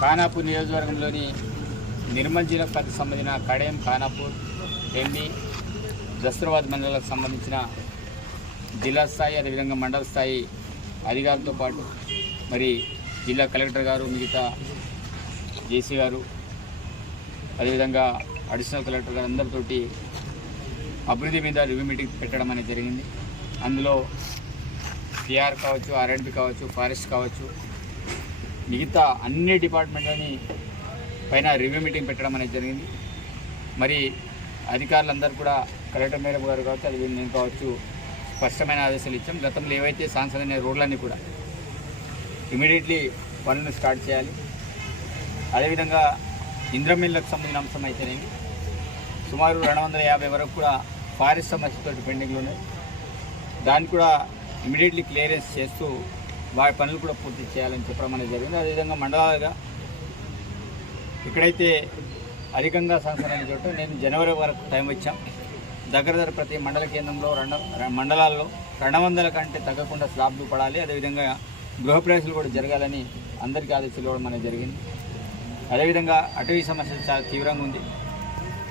ఖానాపూర్ నియోజకవర్గంలోని నిర్మల్ జిల్లాకు పది సంబంధించిన కడేం ఖానాపూర్ ఎంబి దస్తరాబాద్ మండలాలకు సంబంధించిన జిల్లా స్థాయి అదేవిధంగా మండల స్థాయి అధికారులతో పాటు మరి జిల్లా కలెక్టర్ గారు మిగతా జేసీ గారు అదేవిధంగా అడిషనల్ కలెక్టర్ గారు అందరితోటి అభివృద్ధి మీద రివ్యూ మీటింగ్ పెట్టడం అనేది జరిగింది. అందులో పిఆర్ కావచ్చు ఆర్ఎండ్బి కావచ్చు ఫారెస్ట్ కావచ్చు మిగతా అన్ని డిపార్ట్మెంట్లని పైన రివ్యూ మీటింగ్ పెట్టడం అనేది జరిగింది. మరి అధికారులందరూ కూడా కలెక్టర్ మేడం గారు కావచ్చు అది నేను కావచ్చు స్పష్టమైన ఆదేశాలు ఇచ్చాం. గతంలో ఏవైతే సాంసదైన రోడ్లన్నీ కూడా ఇమీడియట్లీ పనులను స్టార్ట్ చేయాలి. అదేవిధంగా ఇంద్రమిల్లకు సంబంధించిన అంశం అయితేనేమి సుమారు రెండు వందల యాభై వరకు కూడా ఫారెస్ట్ సమస్యతో పెండింగ్లు ఉన్నాయి. దాన్ని కూడా ఇమీడియట్లీ క్లియరెన్స్ చేస్తూ వారి పనులు కూడా పూర్తి చేయాలని చెప్పడం అనేది జరిగింది. అదేవిధంగా మండలాలుగా ఇక్కడైతే అధికంగా సంస్థలైన చోట నేను జనవరి వరకు టైం ఇచ్చాం. దగ్గర దగ్గర ప్రతి మండల కేంద్రంలో రెండు మండలాల్లో రెండు వందల కంటే తగ్గకుండా స్లాబ్లు పడాలి. అదేవిధంగా గృహప్రవేశాలు కూడా జరగాలని అందరికీ ఆదేశాలు ఇవ్వడం అనేది జరిగింది. అదేవిధంగా అటవీ సమస్య చాలా తీవ్రంగా ఉంది.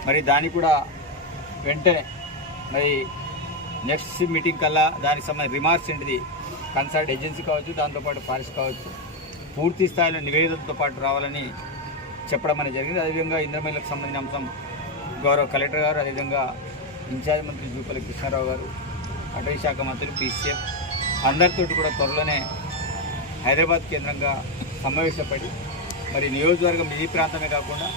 మరి దాన్ని కూడా వెంటనే మరి నెక్స్ట్ మీటింగ్ కల్లా దానికి సంబంధించిన రిమార్క్స్ ఏంటిది కన్సల్ట్ ఏజెన్సీ కావచ్చు దాంతోపాటు ఫారెస్ట్ కావచ్చు పూర్తి స్థాయిలో నివేదికతో పాటు రావాలని చెప్పడం అనేది జరిగింది. అదేవిధంగా ఇంద్రమహిళకు సంబంధించిన అంశం గౌరవ కలెక్టర్ గారు అదేవిధంగా ఇన్ఛార్జ్ మంత్రి జూపల్లి కృష్ణారావు గారు అటవీ శాఖ మంత్రి పీసీఎఫ్ అందరితోటి కూడా త్వరలోనే హైదరాబాద్ కేంద్రంగా సమావేశపడి మరి నియోజకవర్గం ఈ ప్రాంతమే కాకుండా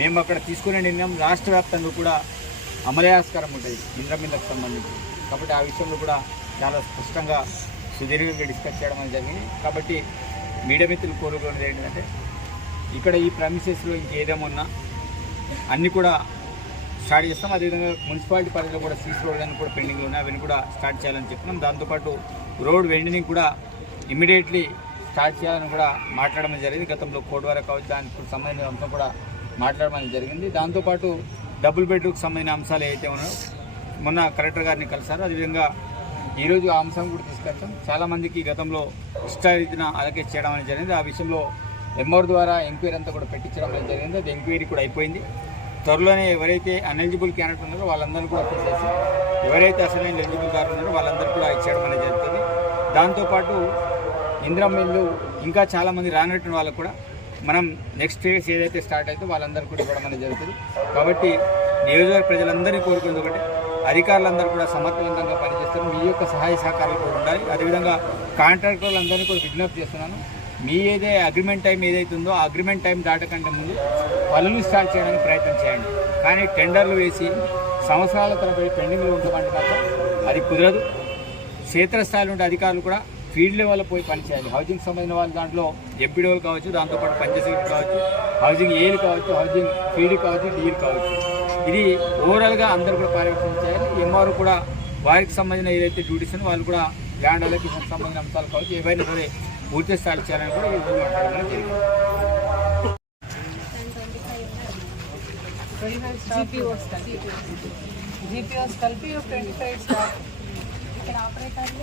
మేము అక్కడ తీసుకునే నిర్ణయం రాష్ట్ర వ్యాప్తంగా కూడా అమలయాస్కరం ఉంటుంది ఇంద్రమిల్లకు సంబంధించి. కాబట్టి ఆ విషయంలో కూడా చాలా స్పష్టంగా సుదీర్ఘంగా డిస్కస్ చేయడం అనేది జరిగింది. కాబట్టి మీడియా మిత్రులు కోరుకునేది ఏంటంటే ఇక్కడ ఈ ప్రమిసెస్లో ఇంకేదేమున్నా అన్నీ కూడా స్టార్ట్ చేస్తాం. అదేవిధంగా మున్సిపాలిటీ పరిధిలో కూడా సీసీ అని కూడా పెండింగ్లో ఉన్నాయి అవన్నీ కూడా స్టార్ట్ చేయాలని చెప్పినాం దాంతోపాటు రోడ్ వెండింగ్ కూడా ఇమీడియట్లీ స్టార్ట్ చేయాలని కూడా మాట్లాడడం జరిగింది. గతంలో కోడ్ వరకు కావచ్చు దానికి సంబంధించిన అంశం కూడా మాట్లాడడం జరిగింది. దాంతోపాటు డబుల్ బెడ్రూమ్కి సంబంధించిన అంశాలు ఏవైతే ఉన్నాయో మొన్న కలెక్టర్ గారిని కలిసారు అదేవిధంగా ఈరోజు ఆ అంశం కూడా తీసుకొచ్చాం. చాలామందికి గతంలో ఇష్టారీతిన అలకేట్ చేయడం అనేది జరిగింది. ఆ విషయంలో ఎంఆర్ ద్వారా ఎంక్వైరీ అంతా కూడా పెట్టించడం అనేది జరిగింది. అది ఎంక్వైరీ కూడా అయిపోయింది. త్వరలోనే ఎవరైతే అన్ఎలిజిబుల్ క్యాండిడేట్ ఉన్నారో వాళ్ళందరూ కూడా తీసేసి ఎవరైతే అసలు ఎలిజిబుల్ గారు ఉన్నారో వాళ్ళందరూ కూడా ఇచ్చేయడం అనేది జరుగుతుంది. దాంతోపాటు ఇంద్రం ఇల్లు ఇంకా చాలామంది రానట్టు వాళ్ళకు కూడా మనం నెక్స్ట్ ఫేజ్ ఏదైతే స్టార్ట్ అయితే వాళ్ళందరూ కూడా ఇవ్వడం అనేది జరుగుతుంది. కాబట్టి నియోజకవర్గ ప్రజలందరినీ కోరుకుంది ఒకటి. అధికారులందరూ కూడా సమర్థవంతంగా పనిచేస్తారు. మీ యొక్క సహాయ సహకారాలు కూడా ఉండాలి. అదేవిధంగా కాంట్రాక్టర్లందరినీ కూడా విజ్ఞప్తి చేస్తున్నాను. మీ ఏదే అగ్రిమెంట్ టైం ఏదైతే ఉందో ఆ అగ్రిమెంట్ టైం దాటకంటే ముందు పనులు స్టార్ట్ చేయడానికి ప్రయత్నం చేయండి. కానీ టెండర్లు వేసి సంవత్సరాల తరబడి పెండింగ్లో ఉండమంటే మాత్రం అది కుదరదు. క్షేత్రస్థాయిలో ఉండే అధికారులు కూడా ఫీల్డ్ లెవెల్లో పోయి పనిచేయాలి హౌసింగ్ సంబంధించిన వాళ్ళు దాంట్లో ఎంపీడీఓలు కావచ్చు దాంతోపాటు పంచాయతీ కావచ్చు హౌసింగ్ ఏలు కావచ్చు హౌసింగ్ ఫీల్డ్ కావచ్చు డీల్ కావచ్చు ఇది ఓవరాల్గా అందరూ కూడా పర్యవేక్షణ చేయాలి ఎంఆర్ కూడా వారికి సంబంధించిన ఏదైతే డ్యూటీస్ ఉన్నాయో వాళ్ళు కూడా ల్యాండ్ అలొకేషన్ సంబంధించిన అంశాలు కావచ్చు ఏవైనా సరే పూర్తి స్థాయి చేయాలని కూడా ఈ రోజు మాట్లాడడం జరిగింది జీపీఓస్ కలిపి జీపీఓస్ కలిపి ట్వంటీ ఫైవ్ స్టాఫ్ ఇక్కడ ఆపరేటర్లు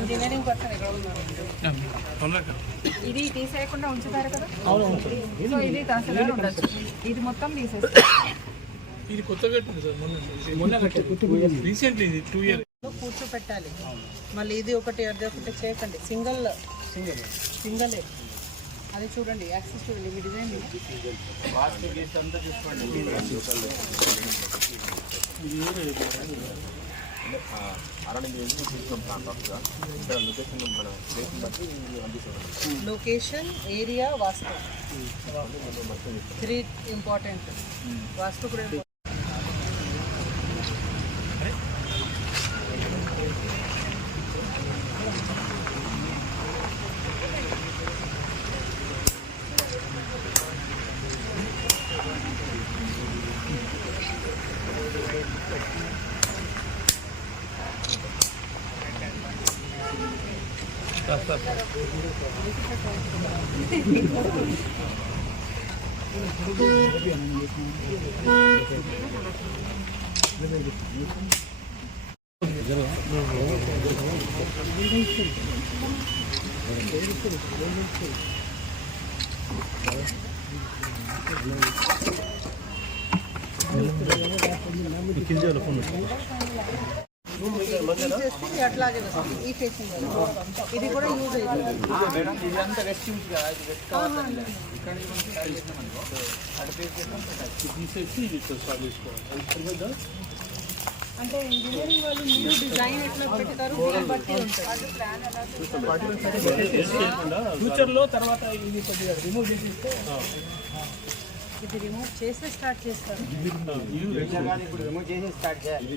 ఇంజనీరింగ్ ఉన్నారు. ఇది తీసేయకుండా ఉంచుతారు కదా? సో ఇది తహసీల్దార్ ఉండొచ్చు. ఇది మొత్తం తీసేస్తారు. ఇది కొత్త కట్టింది సార్ మొన్న రీసెంట్లీ ఇది టూ ఇయర్ కూర్చోపెట్టాలి. మళ్ళీ ఇది ఒకటి అది ఒకటి చేయకండి. సింగిల్ సింగిల్ సింగలే అది చూడండి యాక్సెస్ చూడండి మీ డిజైన్ చూసుకోండి. లొకేషన్ ఏరియా వాస్తు త్రీ ఇంపార్టెంట్ వాస్తు కూడా కింజాలో ఫోన్ అట్లాగే వస్తుంది ఈ ఫేసింగ్ ఇది కూడా యూజ్ చేసినామనుకో అటు ఇంజనీరింగ్ వాళ్ళు మీరు డిజైన్ ఎట్లా పెడతారు దీన్ని బట్టి ఉంటుంది ఫ్యూచర్లో తర్వాత ఇది కొద్దిగా రిమూవ్ చేసిస్తే ఇది రిమూవ్ చేస్తే స్టార్ట్ చేస్తారు. ఇది ఇప్పుడు రిమూవ్ చేసి స్టార్ట్ చేయాలి.